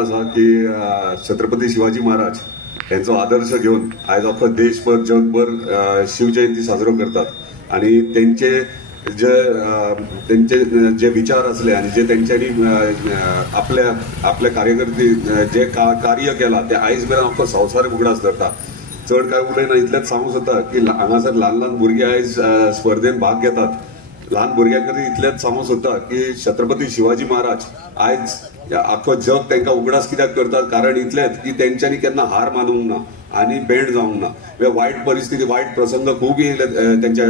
की छत्रपती शिवाजी महाराज यांचा आदर्श घेऊन आज अख्खा देशभर जगभर शिवजयंती साजरा करतात आणि त्यांचे जे विचार असले आणि जे त्यांच्यानी आपल्या कार्यकर्ते जे कार्य केला ते आयज मेरेन अख्खो संवसार उगडास धरता। चढ काय उलयना इतलेंच सांगूंक सोदता की हांगासर ल्हान ल्हान भुरगे आयज स्पर्धेत भाग घेतात। लहान भुरग्यांकरता इतलेंच सांगूंक सोदता की छत्रपती शिवाजी महाराज आयज आख्खो जग तांकां उगडास कित्याक करतात कारण इतलेंच की तेंच्यांनी केन्ना हार मानूंक ना आनी बेंड जावंक ना। वायट परिस्थिती वायट प्रसंग खूब येयले तेंच्या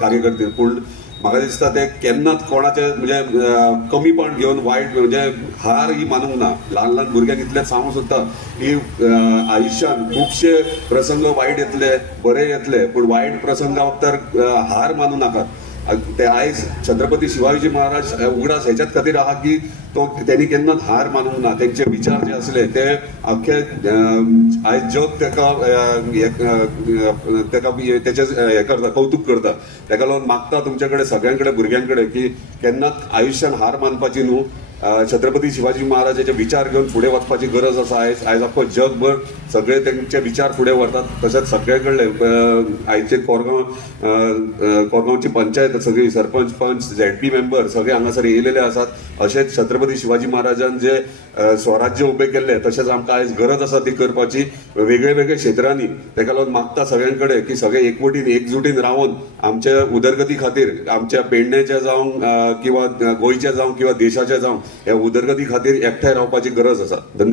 कार्यकर्ते पूण म्हाका दिसता ते केन्नाच कोणाचे म्हणजे कमीपण घेवन वायट म्हणजे हार ही मानूंक ना। ल्हान ल्हान भुरग्यांक इतलेंच सांगूंक सोदता की आयुश्यान खुबशे प्रसंग वायट येतले बरे येतले पूण वायट प्रसंगाक तर हार मानूं नाकात। ते आयज छत्रपती शिवाजी महाराज उगडास हेच्यात खातीर आहा की त्यांनी केन्नाच हार मानूंक ना। त्यांचे विचार जे असले ते अख्खे आयज जग त्याचे हे करता कौतुक करता। ताका लागून मागता तुमच्याकडे सगळ्यांकडे भुरग्यांकडे की केन्नाच आयुश्यान हार मानपाची न्हू। छत्रपती शिवाजी महाराजाचे विचार घेऊन फुडें वचपाची गरज आसा। आयज अख्खो जगभर सगळे त्यांचे विचार फुडें व्हरतात। तशेंच सगळे कडले आयचे कोरगांवची पंचायत सगळी सरपंच पंच ZP मेंबर सगळे हांगासर येयलेले आसात। अशेंच छत्रपती शिवाजी महाराजान जे स्वराज्य उबें केल्लें तशेंच आमकां आयज गरज आसा ती करपाची वेगळे वेगळे क्षेत्रांनी। ताका लागून मागता सगळ्यांकडे की सगळे एकवटीन एकजुटीन रावन आमच्या उदरगती खातीर आमच्या पेडणेच्या जावं किंवा गोंयच्या जावं किंवा देशाच्या जावं ह्या उदरगती खातीर एकठांय रावपाची गरज आसा। धन्यवाद।